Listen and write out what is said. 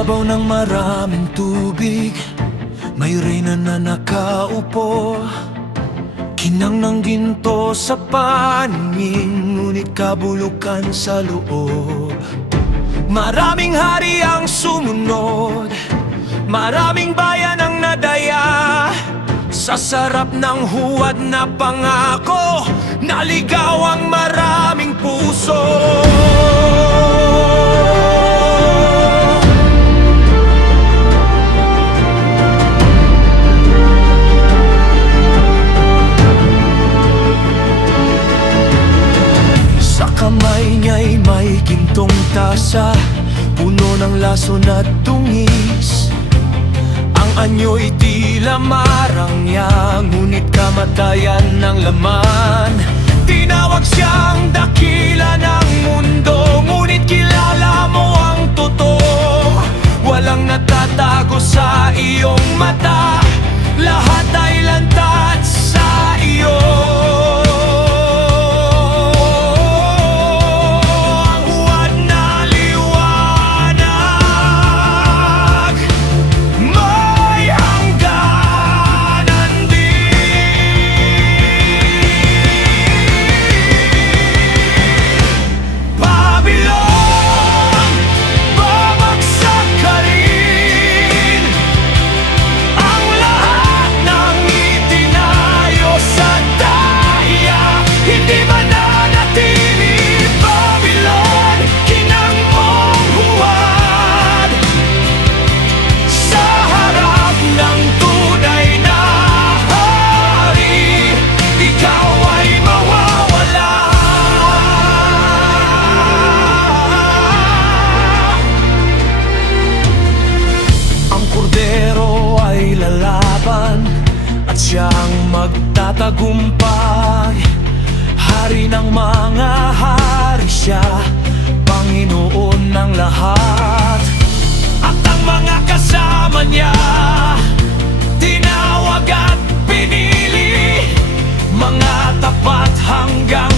ibabaw ng maraming tubig, may reyna na nakaupo. Kinang ng ginto sa paningin, ngunit kabulukan sa loob. Maraming hari ang sumunod, maraming bayan ang nadaya. Sa sarap ng huwad na pangako, naligaw ang maraming puso. Sa kamay niya'y may gintong tasa, puno ng lason at tungis. Ang anyo'y tila marangya, ngunit kamatayan ng laman. Tinawag siyang dakila ng mundo, ngunit kilala mo ang totoo. Walang natatago sa iyong mata, lahat ay lantad sa iyo. At siyang magtatagumpay, hari ng mga hari siya, Panginoon ng lahat. At ang mga kasama niya, tinawag at pinili, mga tapat hanggang